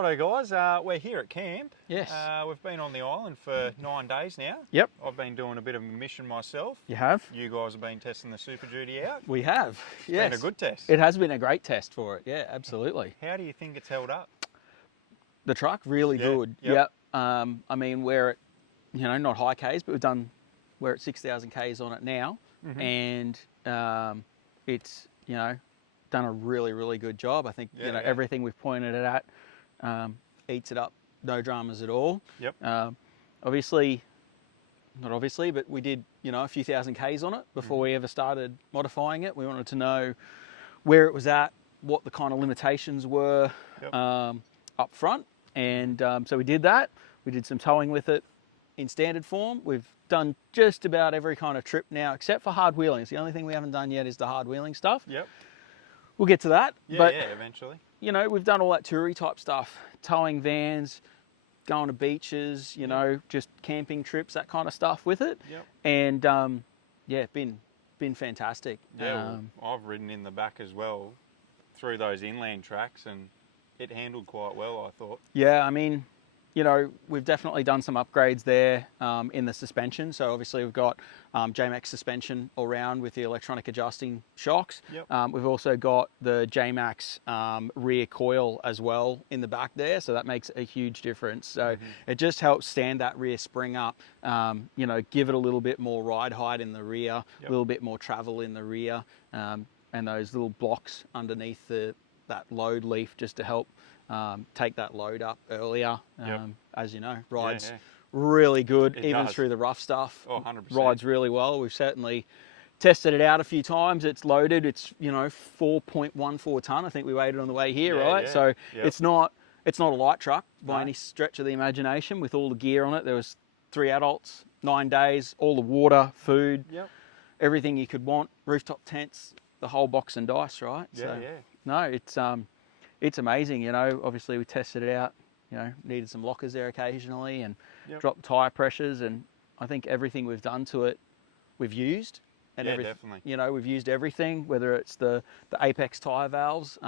Righto guys, we're here at camp. Yes. We've been on the island for 9 days now. Yep. I've been doing a bit of a mission myself. You have? You guys have been testing the Super Duty out. We have, yes. It's been a good test. It has been a great test for it, yeah, absolutely. How do you think it's held up? The truck, really good. Yep. I mean, we're at, not high Ks, but we're at 6,000 Ks on it now. And it's, done a really, really good job. I think, everything we've pointed it at eats it up, no dramas at all. Yep. Not obviously, but we did, a few thousand Ks on it before we ever started modifying it. We wanted to know where it was at, what the kind of limitations were up front. And so we did that. We did some towing with it in standard form. We've done just about every kind of trip now, except for hard wheeling. The only thing we haven't done yet is the hard wheeling stuff. Yep. We'll get to that. Yeah, eventually. We've done all that toury type stuff, towing vans, going to beaches, just camping trips, that kind of stuff with it. Yep. And been fantastic. Yeah, I've ridden in the back as well through those inland tracks, and it handled quite well, I thought. Yeah, I mean, we've definitely done some upgrades there in the suspension. So obviously we've got JMax suspension all round with the electronic adjusting shocks. Yep. We've also got the JMax rear coil as well in the back there. So that makes a huge difference. So it just helps stand that rear spring up, give it a little bit more ride height in the rear, a little bit more travel in the rear, and those little blocks underneath that load leaf just to help take that load up earlier. As you know, rides really good, even through the rough stuff. Oh, 100%. Rides really well. We've certainly tested it out a few times. It's loaded. It's 4.14 ton. I think we weighed it on the way here, right? Yeah. So it's not a light truck by any stretch of the imagination. With all the gear on it, there was 3 adults, 9 days, all the water, food, everything you could want, rooftop tents, the whole box and dice, right? No, it's amazing. Obviously we tested it out, needed some lockers there occasionally and dropped tyre pressures, and I think everything we've done to it, we've used. And definitely. We've used everything, whether it's the Apex tyre valves.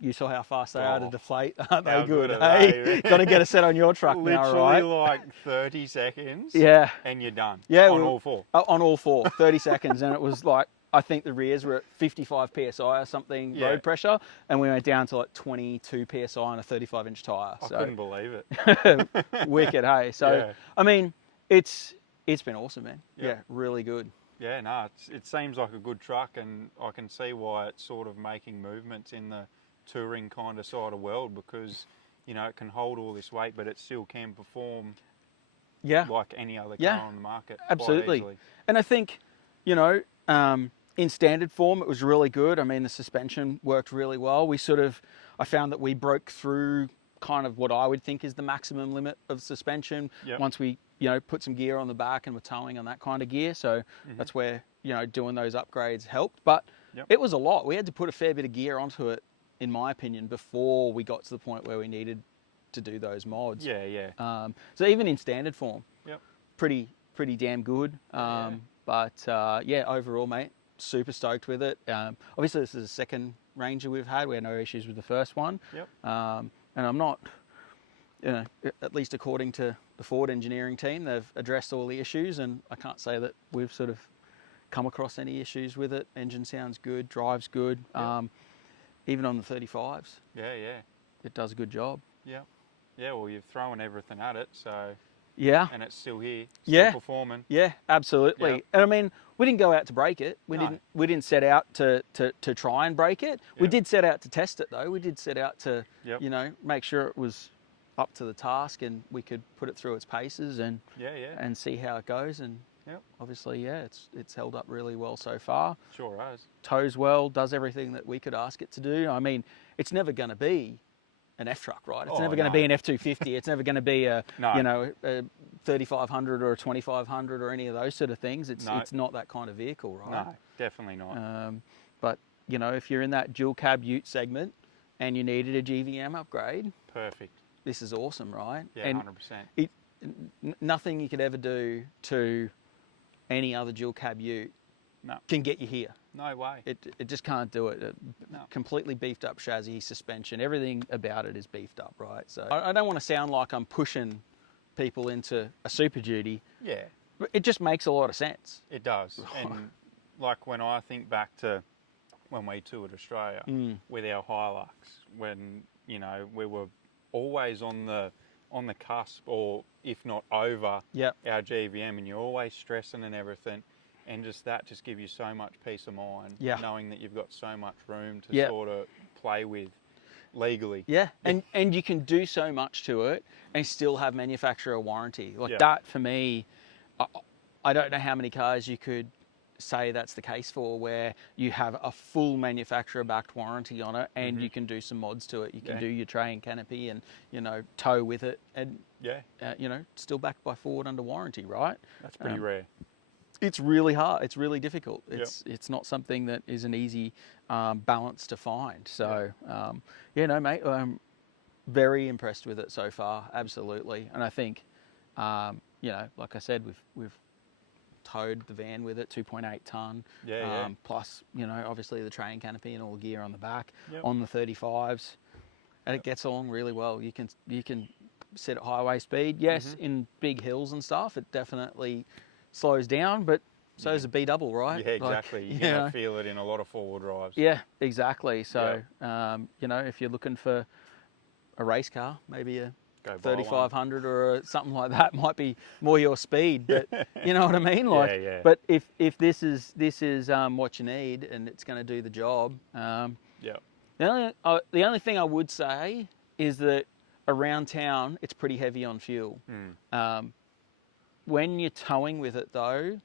You saw how fast they are to deflate. Aren't they good? Hey, got to get a set on your truck now, right? Literally like 30 seconds. Yeah. And you're done. Yeah. On all four. On all four, 30 seconds, and it was like, I think the rears were at 55 PSI or something road pressure, and we went down to like 22 PSI on a 35-inch tyre. I couldn't believe it. Wicked, hey. So, I mean, it's been awesome, man. Yeah, really good. Yeah, no, it seems like a good truck, and I can see why it's sort of making movements in the touring kind of side of world, because, it can hold all this weight, but it still can perform like any other car on the market. Absolutely. Quite easily. And I think, in standard form, it was really good. I mean, the suspension worked really well. I found that we broke through kind of what I would think is the maximum limit of suspension once we, put some gear on the back and were towing on that kind of gear. So that's where, doing those upgrades helped. But it was a lot. We had to put a fair bit of gear onto it, in my opinion, before we got to the point where we needed to do those mods. So even in standard form, pretty damn good. But overall, mate, super stoked with it. Obviously, this is the second Ranger we've had. We had no issues with the first one. And I'm not, at least according to the Ford engineering team, they've addressed all the issues, and I can't say that we've sort of come across any issues with it. Engine sounds good, drives good. Even on the 35s. It does a good job. Yeah, well, you've thrown everything at it, so... Yeah. And it's still here, still performing. Yeah, absolutely. Yep. And I mean, we didn't go out to break it. We didn't set out to try and break it. We did set out to test it though. We did set out to, make sure it was up to the task and we could put it through its paces and and see how it goes. And obviously, it's held up really well so far. Sure has. Tows well, does everything that we could ask it to do. I mean, it's never going to be an F truck, right? It's never going to be an F250. It's never going to be a a 3500 or a 2500 or any of those sort of things. It's not that kind of vehicle, right? No, definitely not. But if you're in that dual cab ute segment and you needed a GVM upgrade, perfect. This is awesome, right? Yeah, and 100%. Nothing you could ever do to any other dual cab ute can get you here. No way. It just can't do it. No. Completely beefed up chassis, suspension, everything about it is beefed up, right? So I don't want to sound like I'm pushing people into a Super Duty. Yeah. But it just makes a lot of sense. It does. And like when I think back to when we toured Australia with our Hilux, when, you know, we were always on the cusp, or if not over our GVM, and you're always stressing and everything, and just give you so much peace of mind, knowing that you've got so much room to sort of play with legally. Yeah, and you can do so much to it and still have manufacturer warranty. Like that for me, I don't know how many cars you could say that's the case for, where you have a full manufacturer backed warranty on it, and you can do some mods to it. You can do your tray and canopy and, you know, tow with it, and you know, still backed by Ford under warranty, right? That's pretty rare. It's really hard. It's really difficult. It's not something that is an easy balance to find. So yeah, no, mate, I'm very impressed with it so far. Absolutely. And I think you know, like I said, we've towed the van with it, 2.8 ton, plus, you know, obviously the tray and canopy and all the gear on the back on the 35s, and it gets along really well. You can set at highway speed. Yes, in big hills and stuff, it definitely slows down, but so is a B double, right? Yeah, exactly. Like, you're going to feel it in a lot of forward drives. Yeah, exactly. So, you know, if you're looking for a race car, maybe a 3500 or something like that might be more your speed, but you know what I mean? Like, but if this is what you need and it's going to do the job, the only thing I would say is that around town it's pretty heavy on fuel. When you're towing with it though,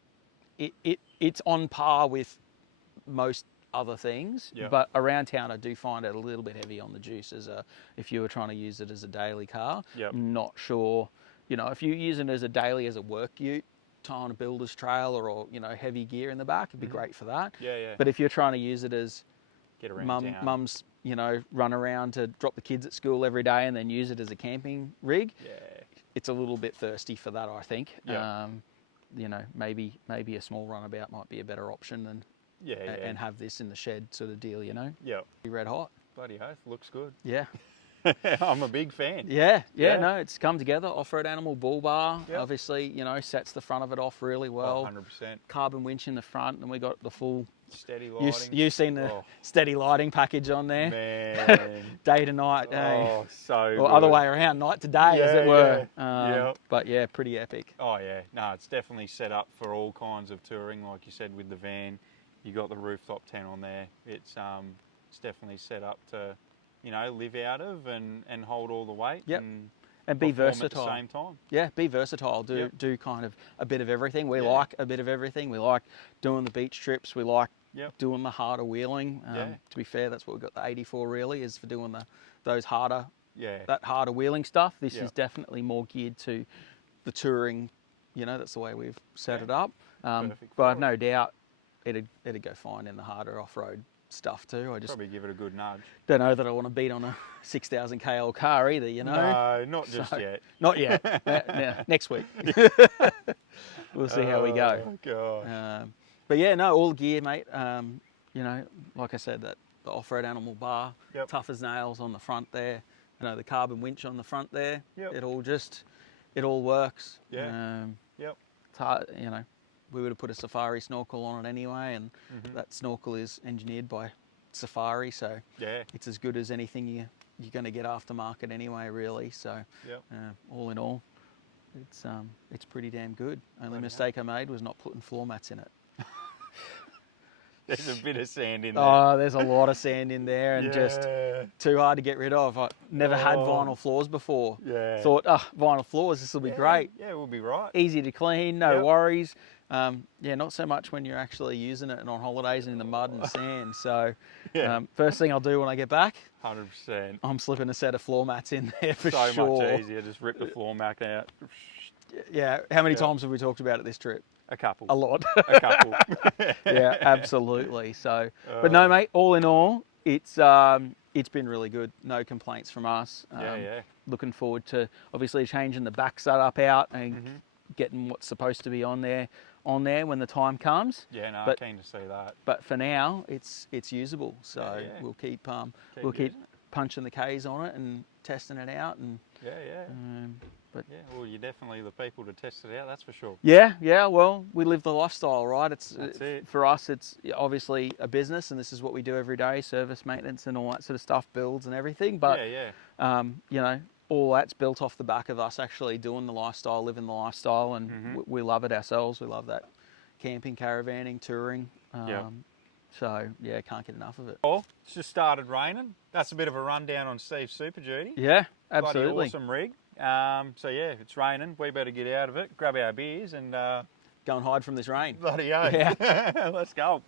it's on par with most other things, but around town I do find it a little bit heavy on the juice if you were trying to use it as a daily car. I'm not sure, you know, if you're using it as a daily, as a work ute, towing a builder's trailer or, you know, heavy gear in the back, it'd be great for that. But if you're trying to use it as mum's, you know, run around to drop the kids at school every day and then use it as a camping rig, it's a little bit thirsty for that, I think. You know, maybe a small runabout might be a better option than and have this in the shed sort of deal, you know? Be red hot. Bloody oath, looks good. Yeah. I'm a big fan. Yeah, no, it's come together. Off-road animal bull bar, obviously, you know, sets the front of it off really well. 100%. Carbon winch in the front, and we got the full steady lighting. You've seen the steady lighting package on there. Man. Day to night. Oh, so or good. other way around, night to day, as it were. But yeah, pretty epic. Oh yeah, no, it's definitely set up for all kinds of touring, like you said with the van. You got the rooftop tent on there. It's definitely set up to, you know, live out of and hold all the weight and be versatile at the same time. Yeah, be versatile. Do kind of a bit of everything. We like a bit of everything. We like doing the beach trips. We like doing the harder wheeling. To be fair, that's what we've got the 84 really is for doing those harder that harder wheeling stuff. This is definitely more geared to the touring. You know, that's the way we've set it up. But I've no doubt it'd go fine in the harder off-road stuff too. I just probably give it a good nudge. Don't know that I want to beat on a 6,000k old car either, you know. No, not just yet. Not yet. Next week. We'll see how we go. Oh gosh. But yeah, no, all gear, mate. You know, like I said, that the off-road animal bar, tough as nails on the front there. You know, the carbon winch on the front there. It all works. It's hard, you know. We would have put a Safari snorkel on it anyway, and that snorkel is engineered by Safari, so it's as good as anything you're going to get aftermarket anyway, really. So all in all, it's pretty damn good. Only mistake I made was not putting floor mats in it. There's a bit of sand in there. Oh, there's a lot of sand in there, and just too hard to get rid of. I never had vinyl floors before. Thought, vinyl floors, this will be great. Yeah, it will be right. Easy to clean, no worries. Not so much when you're actually using it and on holidays and in the mud and sand. So first thing I'll do when I get back, 100%. I'm slipping a set of floor mats in there for sure. So much easier, just rip the floor mat out. Yeah, how many times have we talked about it this trip? A couple. A lot. A couple. Yeah, absolutely. So, but no, mate, all in all, it's been really good. No complaints from us. Looking forward to obviously changing the back setup out and getting what's supposed to be on there. on there when the time comes. Yeah, no, But- I'm keen to see that. But for now, it's usable. So Yeah, yeah. we'll keep Keep using it. punching the K's on it and testing it out. And Yeah, yeah. but Yeah, well, you're definitely the people to test it out, that's for sure. yeah, well, we live the lifestyle, right? That's it. For us. It's obviously a business, and this is what we do every day: service, maintenance, and all that sort of stuff, builds and everything. But Yeah, yeah. all that's built off the back of us actually doing the lifestyle, living the lifestyle, and we love it ourselves. We love that camping, caravanning, touring. Yep. So yeah, can't get enough of it. Well, it's just started raining. That's a bit of a rundown on Steve's Super Duty. Yeah, Bloody absolutely. awesome rig. So yeah, it's raining. We better get out of it, grab our beers, and Go and hide from this rain. bloody hell. Yeah. Let's go.